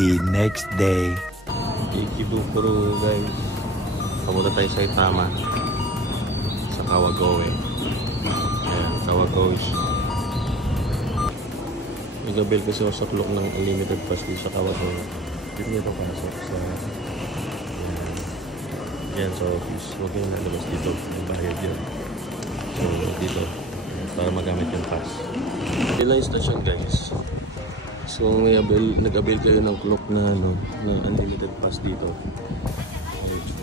The next day. Ikebukuro guys. Papunta tayo sa Itama. Sa Kawagoe. Ayan, Kawagoe. Nag-avail kasi ako sa clock ng unlimited pass dito sa Kawagoe. Dito nito pasok sa yan sa office. Huwag yung nalabas dito. Yung bayad yun. So dito. Para magamit yung pass. Ilang station guys. So nag-avail kayo ng clock na ano, na unlimited pass dito.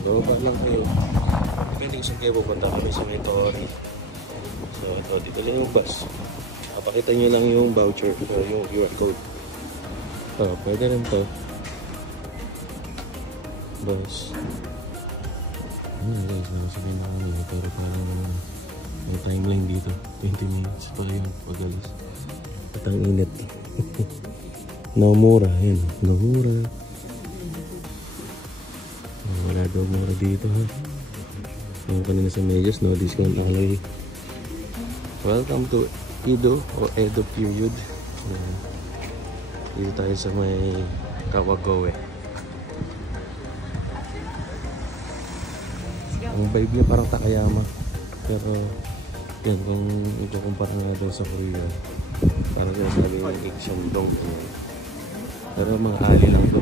Bababa lang kayo. Depende kung saan kayo pupunta kami sa may Tori. So ito, dito lang yung bus. Papakita nyo lang yung voucher o yung QR code. Pwede rin to. Bus. Guys, nakasabihin na kami. Pero parang may timeline dito. 20 minutes pa yung pag-alis. At ang init. Namura. Yan. Namura. Wala daw mura dito ha. Yung kanina sa medyas, no discount alloy. Welcome to Edo o Edo period. Dito tayo sa may Kawagoe. Ang vibe niya parang Takayama. Pero yan, kung ikukumpara nga daw sa Korea, parang yung sabi yung Iksyandong. Pero mga ali lang ito.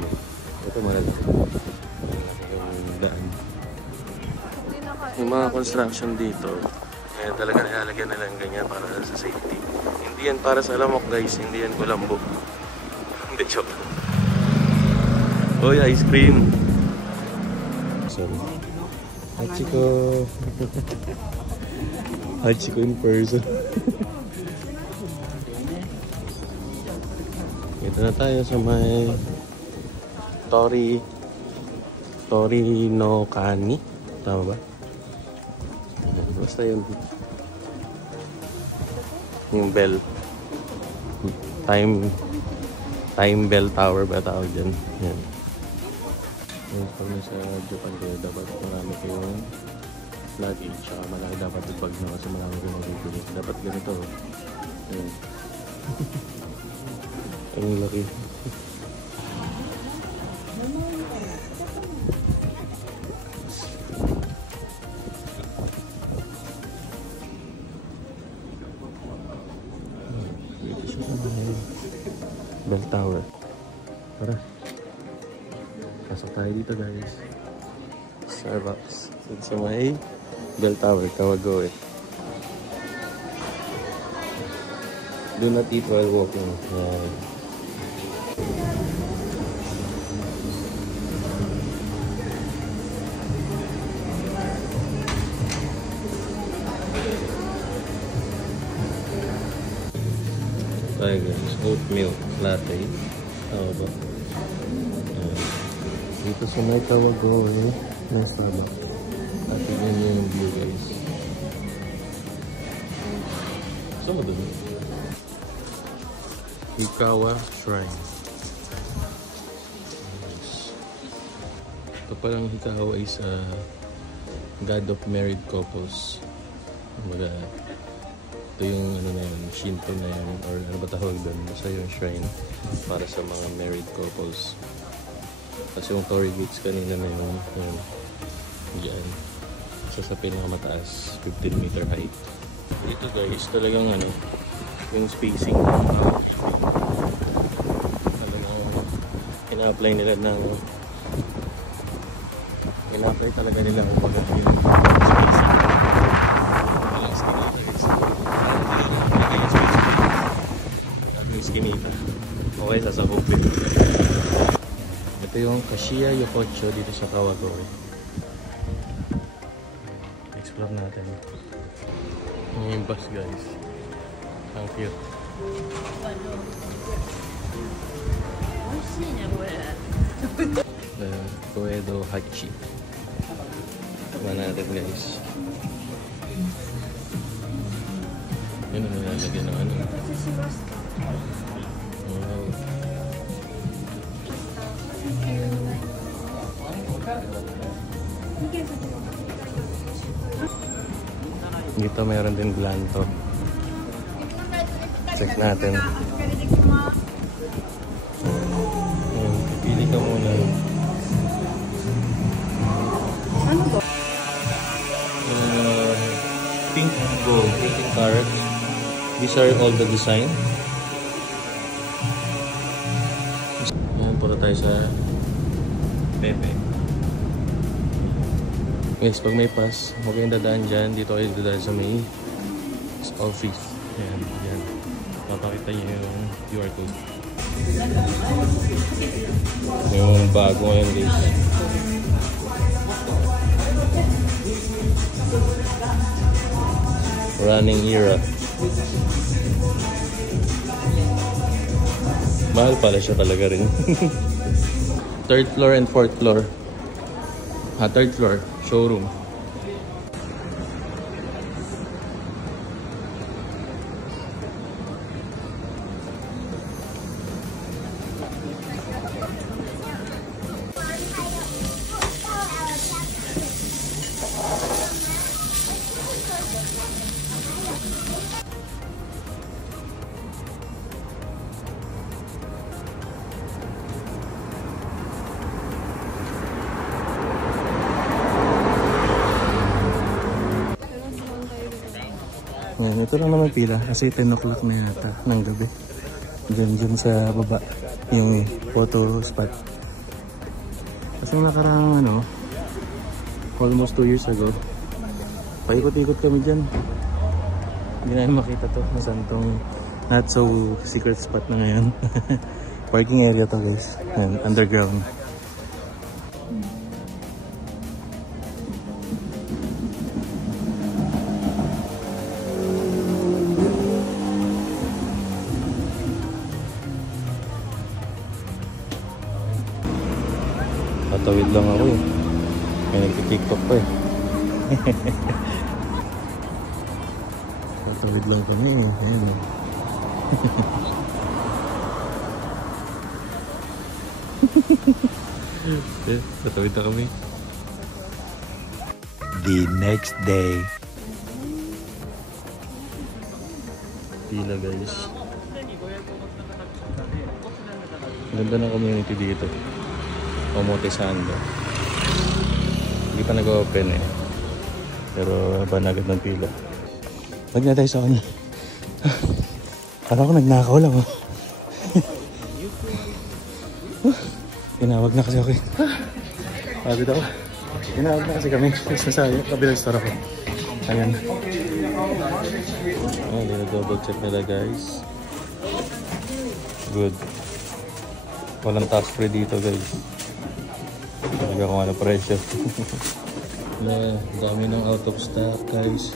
Ito malalaki. Yung daan. Yung mga construction dito, kaya talaga nilalagyan nila ng ganyan para sa safety. Hindi yan para sa lamok guys, hindi yan kulambo. Hindi joke. Oy, ice cream! Sorry. Hachiko! Hachiko in person. Ito na tayo sa may Tori no Kani. Tama ba? Basta yun. Yung bell. Time bell tower ba tawag dyan? Yan. Pag nasa Japan kayo, dapat marami kayong luggage. Tsaka malaki dapat yung bag na kasi marami kayong magbibili. Dapat ganito. Yan. Ang laki. Bell tower. Tara. Pasok tayo dito guys. Starbucks. Sa may Bell Tower, Kawagoe. Do not eat while walking. Tayo guys, oat milk latte. Tama ba? Dito sa may Kawagoe ng Starbucks. At yun yung view guys. Saan mo doon? Ikawa Shrine. Ito palang Ikawa is God of Married Couples. Kumbaga, ito yung ano na yun, Shinto na yun, or ano ba tawag doon? Basta yung shrine para sa mga married couples. Kasi yung Torii Gates kanina na yun, dyan. So sa pinakamataas, 15-meter height. Ito guys, talagang ano, yung spacing talagang ina-apply nila ng ina-apply talaga nila yung spacing. Skinita. Okay, sasabugin. Ito yung Kashiya Yokocho dito sa Kawagoe. Explore natin. Yung bus guys. Ang cute. Koedo Hachi. Tama natin guys. Yun ang nilalagyan ng ano. Dito mayroon din blanto. Check natin. Pink gold, 18 carats. These are all the design. Ayan, punta tayo sa Pepe. Guys, pag may pass, huwag kayong dadaan dyan. Dito kayo dadaan sa may office. Ayan, ayan. Papakita nyo yung QR code. Yung bago ngayon guys. Running era. Mahal pala siya talaga rin. Third floor and fourth floor. Third floor, showroom. Ayan, ito lang naman pila kasi 10 o'clock na yata ng gabi. Diyan sa baba yung photo spot. Kasi nakarang almost 2 years ago, paikot-ikot kami dyan. Hindi namin makita to. Nasaan tong not so secret spot na ngayon. Parking area to guys. Ayan, underground. Tatawid lang ako eh. May nagti-tiktok pa eh. Tatawid lang kami eh. Ayan eh. Tatawid na kami. The next day. Pila guys. Ganda ng community dito. Omote Sando. Hindi pa nag-open eh. Pero banagad ng pila. Wag na tayo sa kanya. Kala ko nagnakaw lang oh. Tinawag na kasi ako eh. Pagod ako. Tinawag na kasi kami. Sa kabilang store ako. Ayan. Ayan, double check nila guys. Good. Walang tax free dito guys. Talaga kung ano presyo. Na dami ng out of stock guys.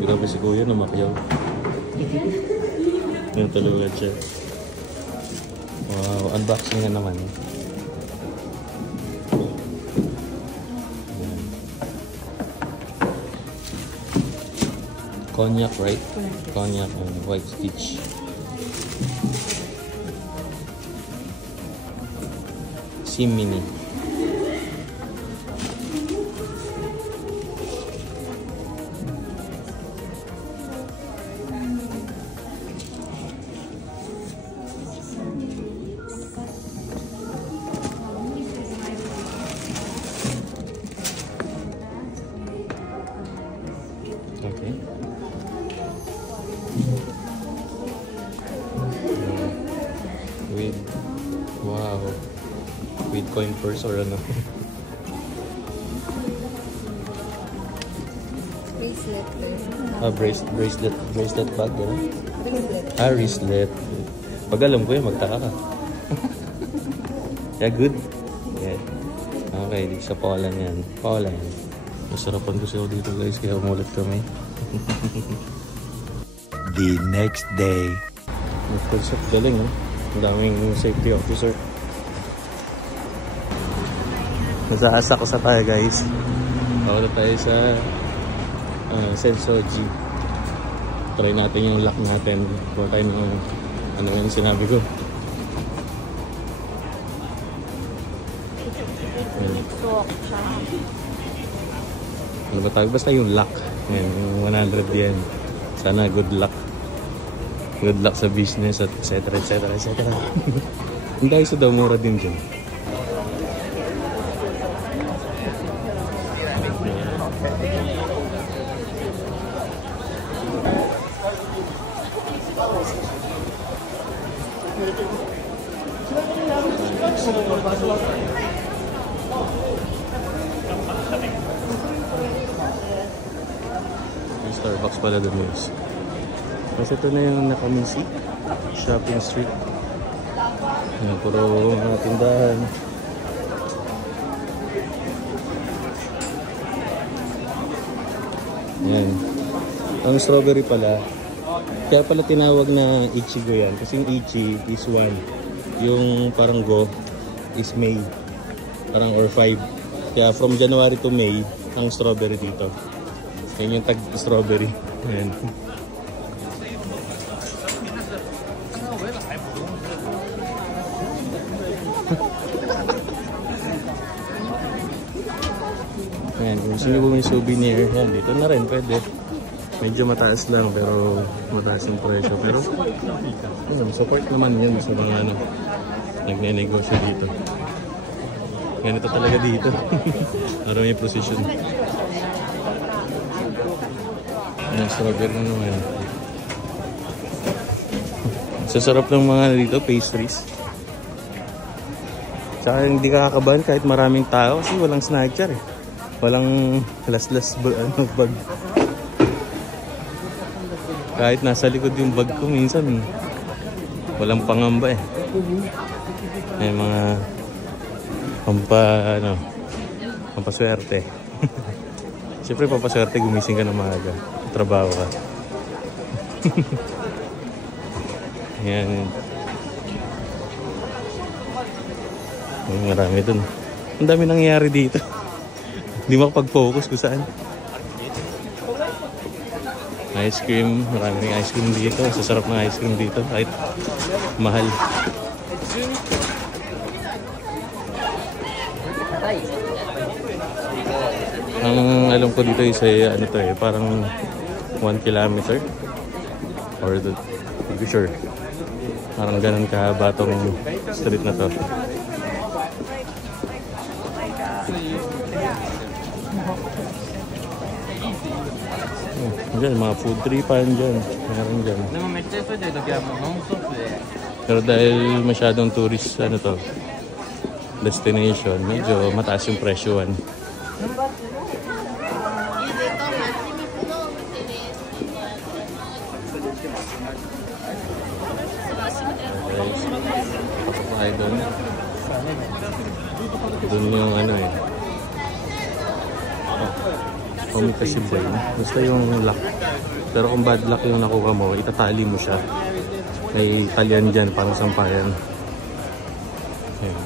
Grabe si Kuya namakyaw. Yung tulungan siya. Wow, unboxing na naman. Cognac, right? Cognac and white stitch. Sim Mini. Okay. With wow, with coin purse or ano? Bracelet. Bracelet bag, gano'n? Bracelet. Wristlet. Pag alam ko yun, magtaka ka. Yeah, good. Yeah. Okay, di sa Poland yan. Poland. Masarapan ko siya dito guys, kaya umulat kami. The next day. Concept galing eh. Ang daming safety officer. Nasa ko sa tayo guys. Ako na tayo sa Sensoji. Try natin yung lock natin. Kuha tayo ng ano yung sinabi ko. Ano ba tawag? Basta yung lock. Ayan, yung 100 yen. Sana good luck. Good luck sa business at etc. etc. etc. Hindi sa daw mura din dyan. Yung Starbucks pala doon guys. Kasi ito na yung Nakamisi Shopping Street. Yan, puro mga tindahan. Yan. Ang strawberry pala, kaya pala tinawag na Ichigo yan. Kasi yung Ichi is 1. Yung parang Go is May. Parang or 5. Kaya from January to May, ang strawberry dito. Yan yung tag strawberry. Yan. Ayan, kung gusto nyo bumili souvenir, yan, dito na rin, pwede. Medyo mataas lang, pero mataas yung presyo. Pero, support naman yun sa mga ano, nagne-negosyo dito. Ganito talaga dito. Para may precision. Ayan, strawberry na naman. Sasarap ng mga dito, pastries. Tsaka hindi ka kakabahan kahit maraming tao kasi walang snatcher eh. Walang las-las bag. Kahit nasa likod yung bag ko minsan walang pangamba eh. May mga pampaswerte. Siyempre pampaswerte gumising ka ng maaga. Trabaho ka. Yan. Marami dun. Ang dami nangyayari dito. Hindi makapag-focus kung saan. Ice cream. Marami rin ice cream dito. Sasarap na ice cream dito. Kahit mahal. Ang alam ko dito is ano to eh. Parang 1 kilometer. Or hindi ko sure. Parang ganun kahaba tong street na to. Diyan, mga food tripan dyan. Meron dyan. Pero dahil masyadong tourist ano to, destination, medyo mataas yung presyoan. Ay, doon yung ano eh. Kasi ba yun? Basta yung luck. Pero kung bad luck yung nakuha mo, itatali mo siya. May talian dyan, parang sampayan. Ayan.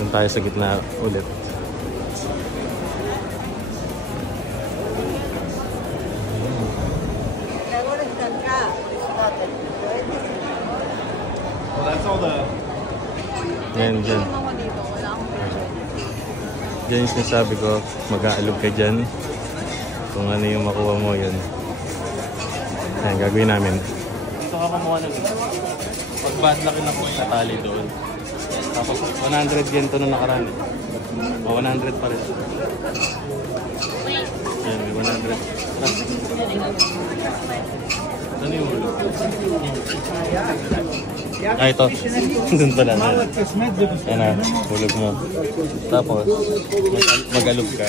Doon tayo sa gitna ulit. Ayan, dyan. Diyan yung sinasabi ko, mag-aalog ka dyan. Kung ano yung makuha mo, yun. Ayan, gagawin namin. Dito ka kumuha na dito. Pag bad luck na po, itatali doon. Tapos 100 yen to na nakaraan. O 100 pa rin. Ayan, may 100. Ano yung ulo? Ah, ito. Doon pala. Ayan na, hulog mo. Tapos, mag-alog ka.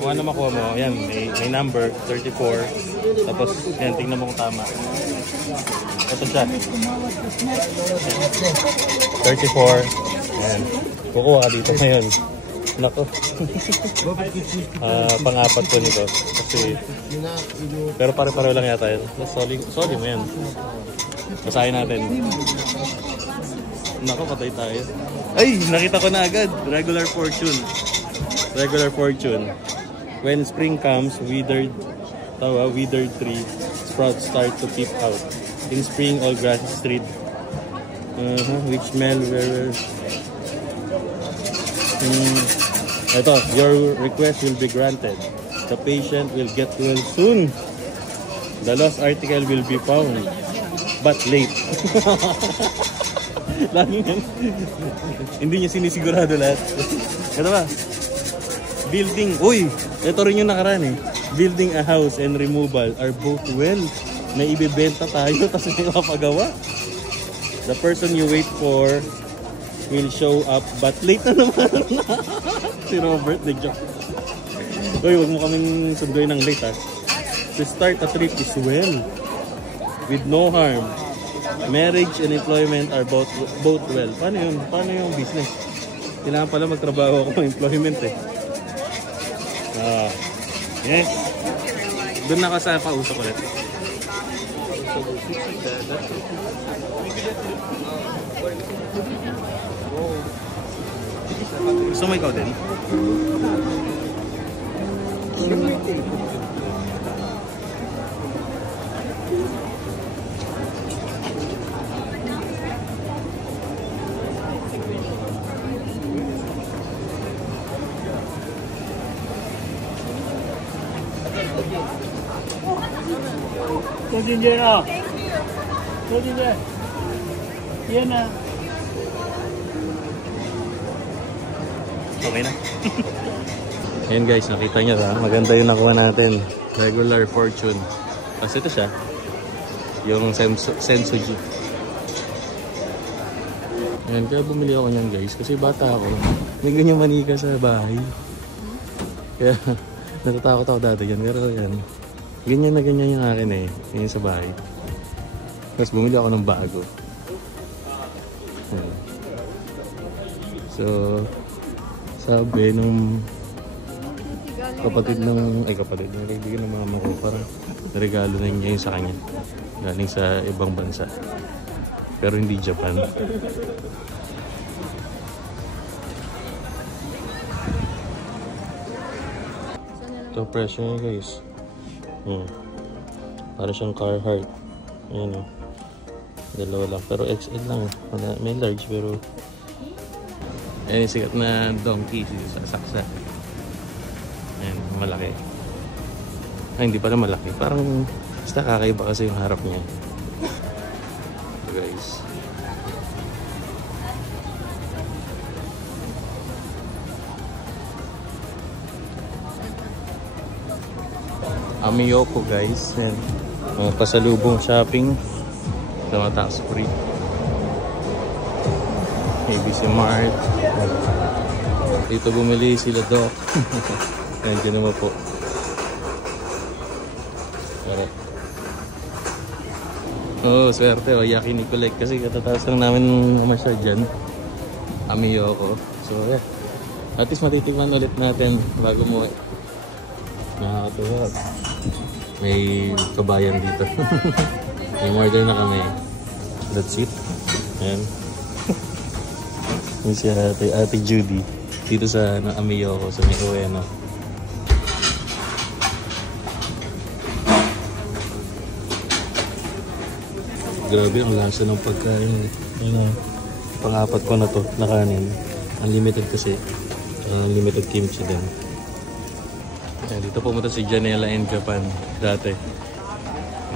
Kung ano makuha mo, ayan, may number, 34. Tapos, yan, tingnan mo kung tama. Ito siya. 34. Ayan. Kukuha ka dito ngayon. Nako. Pang-apat ko nito. Kasi, pero pare-pareho lang yata yun. Sorry mo yan. Basahin natin. Nako, patay tayo. Ay, nakita ko na agad. Regular fortune. regular fortune. When spring comes, withered tree sprouts start to peep out. In spring, all grass is red. Which smell where? Ito, your request will be granted. The patient will get well soon. The lost article will be found, but late. Lagi yan. Hindi niya sinisigurado lahat. Ito ba? Building, uy! Ito rin yung nakaraan eh. Building a house and removal are both well. Na ibibenta tayo tapos hindi mapagawa. The person you wait for will show up but late na naman. Si Robert, nag-joke. Uy, wag mo kaming sunduin ng late ha. To start a trip is well. With no harm. Marriage and employment are both well. Paano yun? Paano yung business? Kailangan pala magtrabaho ako ng employment eh. Yes. Doon na ka sa pausap ulit. Gusto mo ikaw din? Okay na. Ayan guys, nakita nyo ha. Maganda yung nakuha natin. Regular fortune. Kasi ito siya. Yung Sensoji. Ayan, kaya bumili ako nyan guys. Kasi bata ako. May ganyan manika sa bahay. Kaya natatakot ako dati yan. Pero yan. Ganyan na ganyan yung akin eh. Ganyan sa bahay. Tapos bumili ako ng bago. Ayan. So, sabi nung kapatid ng kaibigan ng mama ko, parang regalo na niya yun sa kanya. Galing sa ibang bansa. Pero hindi Japan. Ito presyo niya guys. Para siyang Carhartt. Ayan o. Dalawa lang. Pero XL lang. May large pero ayan yung sikat na donkey sa saksa. Ayan, malaki. Ay, hindi pala malaki. Parang basta kakaiba kasi yung harap niya. So guys. Amiyoko guys. Ayan. Mga pasalubong shopping. Sa mga tax free. ABC Mart. Dito bumili sila Doc. Nandiyan naman po. Oh, swerte o. Yakinikulek kasi katatapos lang namin masyad dyan. Amiyoko. So yeah. At least matitigman ulit natin bago mo nakakatuwa. May kabayan dito. May order na kami. That's it. Ayan. Yung si Ate Judy dito sa Amiyoko sa may Ueno. Grabe ang lasa ng pagkain. Yung pang-apat ko na to na kanin. Unlimited kasi. Unlimited kimchi din. Ayan, dito pumunta si Janela in Japan dati.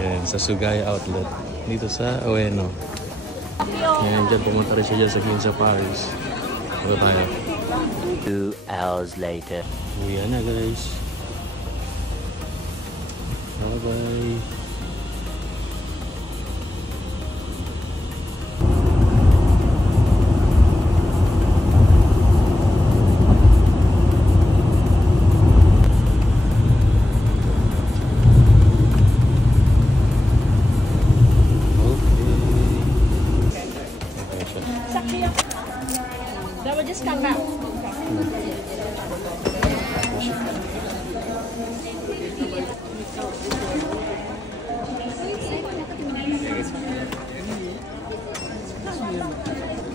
Ayan, sa Sugaya Outlet. Dito sa Ueno. Ayan, dyan pumunta rin siya dyan sa Ginza Paris. Ito tayo. 2 hours later. Uwi na guys. Bye bye. That would just come back.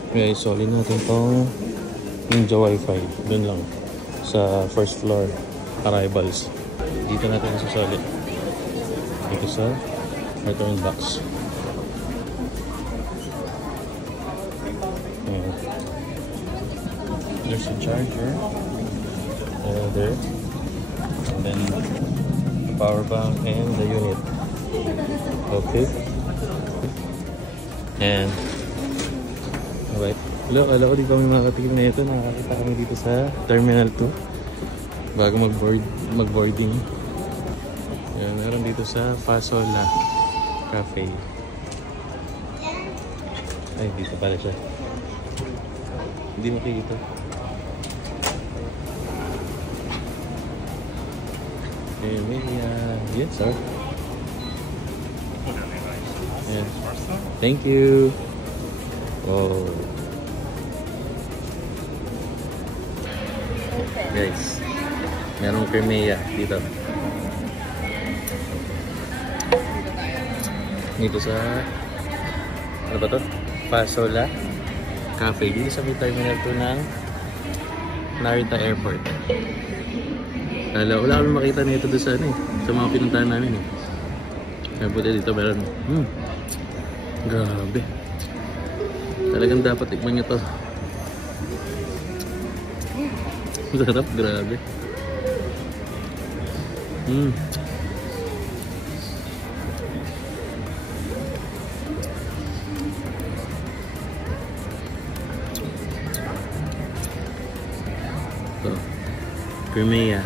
Okay, solid natin tong Ninja Wi-Fi. Doon lang. sa first floor arrivals. Dito natin nasasali. Dito sa return box. Ayan. There's a charger there, and then the power bank and the unit. Okay. And alright. Alam ko di kami makatikim na ito. Nakakita kami dito sa Terminal 2 bago mag-boarding. Yan, meron dito sa Fasola Cafe. Ay, dito pala siya. Hindi makikita. Yes, sir. Yeah. Thank you. Oh. Guys, merong Crimea dito. Dito sa ano ba to? Fasola Cafe. Dito sa Terminal 2 ng Narita Airport. Wala kami makita nito doon sa ano eh, sa mga pinuntahan namin eh. Kaya buti dito meron. Grabe. Talagang dapat tikman nyo to. Sarap, grabe. Ito. Crimea.